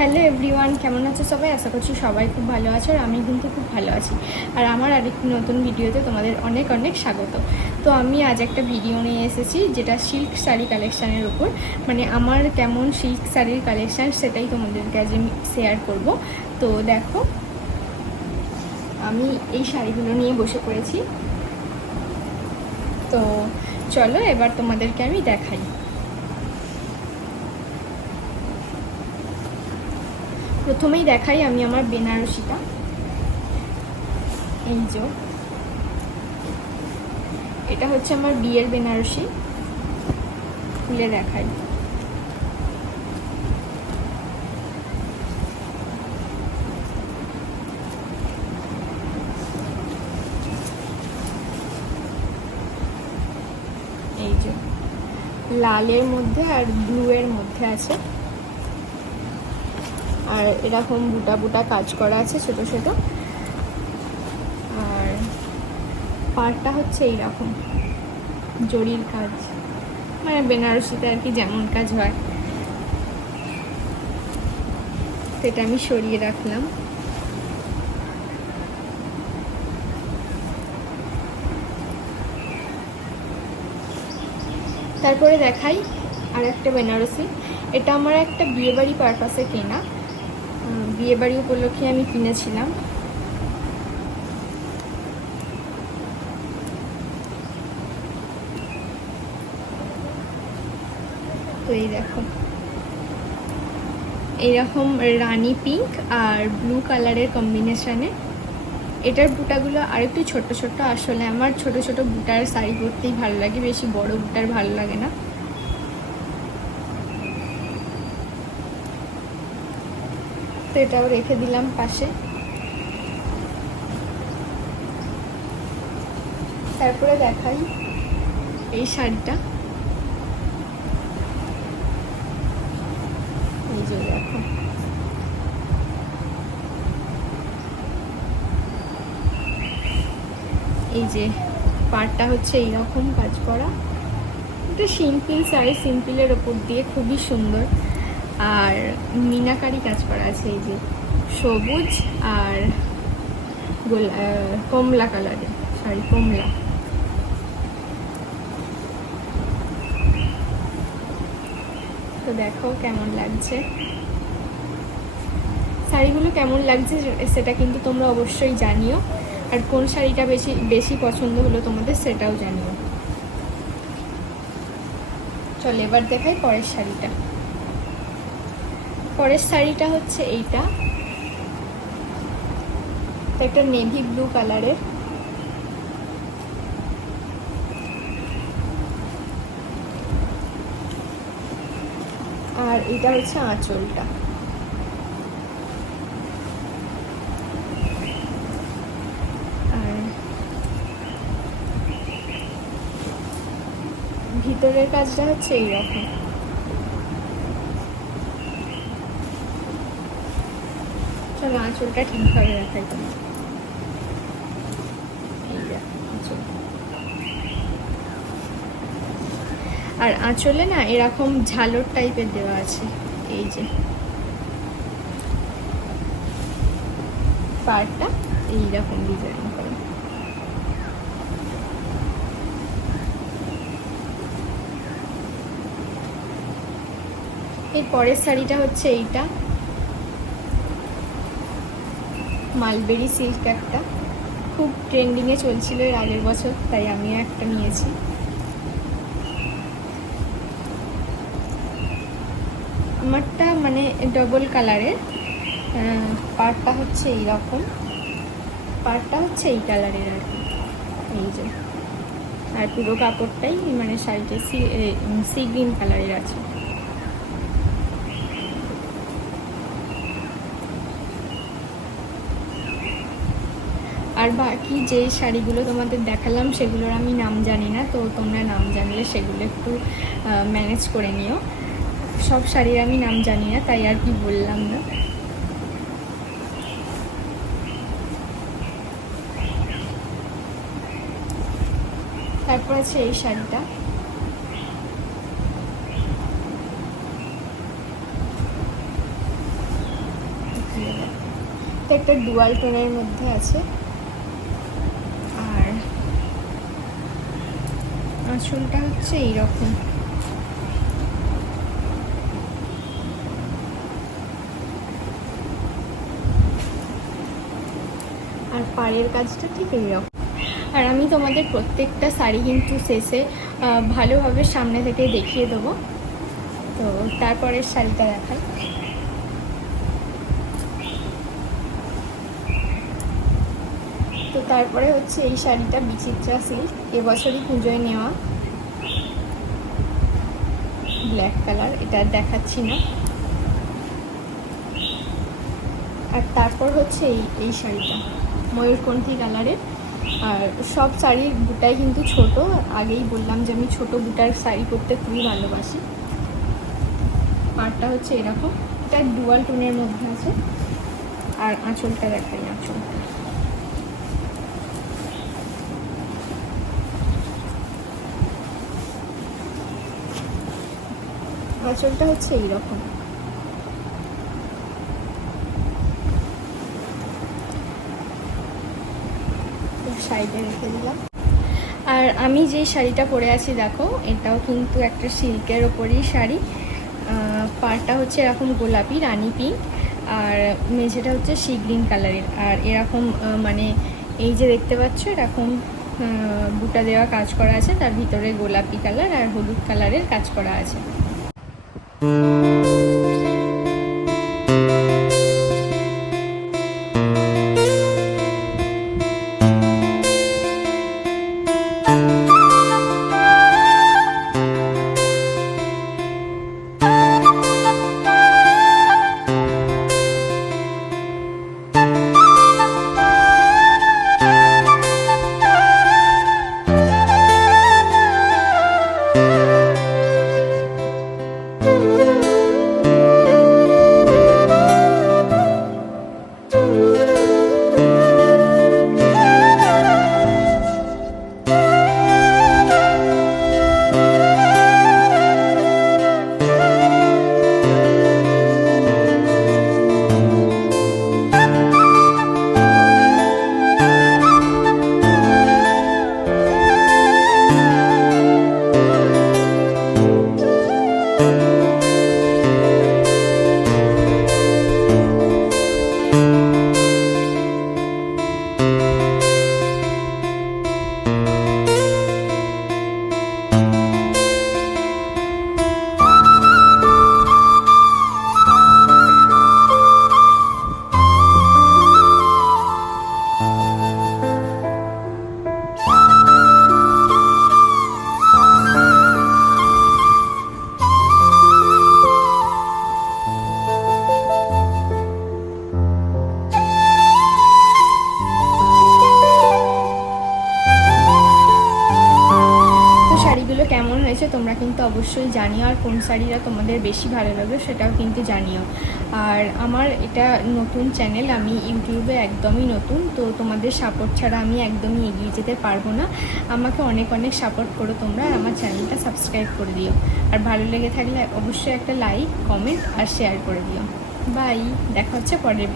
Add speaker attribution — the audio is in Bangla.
Speaker 1: হ্যালো এভরিওয়ান, কেমন আছে সবাই? আশা করছি সবাই খুব ভালো আছে আর আমি কিন্তু খুব ভালো আছি। আর আমার আরেকটি নতুন ভিডিওতে তোমাদের অনেক অনেক স্বাগত। তো আমি আজ একটা ভিডিও নিয়ে এসেছি যেটা সিল্ক শাড়ি কালেকশানের উপর। মানে আমার কেমন সিল্ক শাড়ির কালেকশান সেটাই তোমাদেরকে আজ আমি শেয়ার করব। তো দেখো, আমি এই শাড়িগুলো নিয়ে বসে পড়েছি। তো চলো এবার তোমাদেরকে আমি দেখাই। প্রথমেই দেখাই আমি আমার বেনারসিটা। এই যে। এটা হচ্ছে আমার বিয়ের বেনারসি। খুলে দেখাই। এই লালের মধ্যে আর ব্লু এর মধ্যে আছে। আর এরকম বুটা বুটা কাজ করা আছে ছোট ছোট। আর পাড়টা হচ্ছে এইরকম, জরির কাজ। মানে বেনারসিতে আর কি যেমন কাজ হয়। সেটা আমি সরিয়ে রাখলাম। তারপরে দেখাই আর একটা বেনারসি। এটা আমার একটা বিয়েবাড়ি পারপাসে কেনা। বিয়েবাড়ি উপলক্ষে আমি কিনেছিলাম। তো এই দেখো। এইরকম রানি পিঙ্ক আর ব্লু কালারের কম্বিনেশানে। এটার বুটাগুলো আর একটু ছোট ছোট আসলে আমার ছোট ছোট বুটার শাড়ি পরতেই ভালো লাগে, বেশি বড় বুটার ভালো লাগে না। তো এটাও রেখে দিলাম পাশে। তারপরে দেখাই এই শাড়িটা। এই যে দেখো। এই যে পাড়টা হচ্ছে এইরকম কাজ করা। এটা সিম্পল শাড়ি সিম্পলের ওপর দিয়ে খুবই সুন্দর। আর মিনাকারি কাজ করা আছে এই যে সবুজ আর কমলা কালারের সরি কমলা। তো দেখো কেমন লাগছে। শাড়িগুলো কেমন লাগছে সেটা কিন্তু তোমরা অবশ্যই জানিও। আর কোন শাড়িটা বেশি বেশি পছন্দ হলো তোমাদের সেটাও জানিও। চলো এবার দেখাই পরের শাড়িটা। পরের শাড়িটা হচ্ছে এইটা। একটা নেভি ব্লু কালারের। আর এটা হচ্ছে আঁচলটা। আর ভিতরের কাজটা হচ্ছে এইরকম। চলো আঁচলটা ঠিকভাবে রাখাই আর আঁচলে না এরকম ঝালর টাইপের দেওয়া আছে, এই যে। পাড়টা এইরকম ডিজাইন করা। এর পরের শাড়িটা হচ্ছে এইটা। মালবেরি সিল্ক একটা। খুব ট্রেন্ডিংয়ে চলছিল এর আগের বছর, তাই আমিও একটা নিয়েছি। আমারটা মানে ডবল কালারের পার্টটা হচ্ছে এই রকম পার্টটা হচ্ছে এই কালারের আর কি। এই যে। আর পুরো কাপড়টাই মানে শাড়িটা সি সি গ্রিন কালারের আছে। আর বাকি যে শাড়িগুলো তোমাদের দেখালাম, সেগুলোর আমি নাম জানি না, তো তোমরা নাম জানলে সেগুলো একটু ম্যানেজ করে নিও। সব শাড়ির আমি নাম জানি না, তাই আর কি বললাম না। তারপর আছে এই শাড়িটা। একটা ডুয়াল টোনের মধ্যে আছে আর আঁচলটা হচ্ছে এইরকম। আর পাড়ের কাজটা ঠিক এইরকম। আর আমি তোমাদের প্রত্যেকটা শাড়ি কিন্তু শেষে ভালোভাবে সামনে থেকে দেখিয়ে দেবো। তো তারপরের শাড়িটা দেখাই। তারপরে হচ্ছে এই শাড়িটা বিচিত্রা সিল্ক এবছরই পুজোয় নেওয়া। ব্ল্যাক কালার এটা দেখাচ্ছি না। আর তারপর হচ্ছে এই এই শাড়িটা, ময়ূরকণ্ঠী কালারের আর সব শাড়ির বুটাই কিন্তু ছোট, আগেই বললাম যে আমি ছোট বুটার শাড়ি পরতে খুবই ভালোবাসি। পাড়টা হচ্ছে এরকম, এটা ডুয়াল টোনের মধ্যে আছে। আর আঁচলটা দেখাই, আঁচলটা। আঁচলটা হচ্ছে এইরকম। সাইডে রেখে দিলাম। আর আমি যে শাড়িটা পরে আছি, দেখো, এটাও কিন্তু একটা সিল্কের ওপরই শাড়ি। পাড়টা হচ্ছে এরকম গোলাপি, রানি পিঙ্ক আর মেঝেটা হচ্ছে সি গ্রিন কালারের আর এরকম মানে এই যে দেখতে পাচ্ছ, এরকম বুটা দেওয়া কাজ করা আছে, তার ভিতরে গোলাপি কালার আর হলুদ কালারের কাজ করা আছে। তো অবশ্যই জানিও আর কোন শাড়িটা তোমাদের বেশি ভালো লাগবে সেটাও কিন্তু জানিও। আর আমার এটা নতুন চ্যানেল, আমি ইউটিউবে একদমই নতুন, তো তোমাদের সাপোর্ট ছাড়া আমি একদমই এগিয়ে যেতে পারব না। আমাকে অনেক অনেক সাপোর্ট করো তোমরা আমার চ্যানেলটা সাবস্ক্রাইব করে দিও। আর ভালো লেগে থাকলে অবশ্যই একটা লাইক কমেন্ট আর শেয়ার করে দিও। বাই দেখা হচ্ছে পরের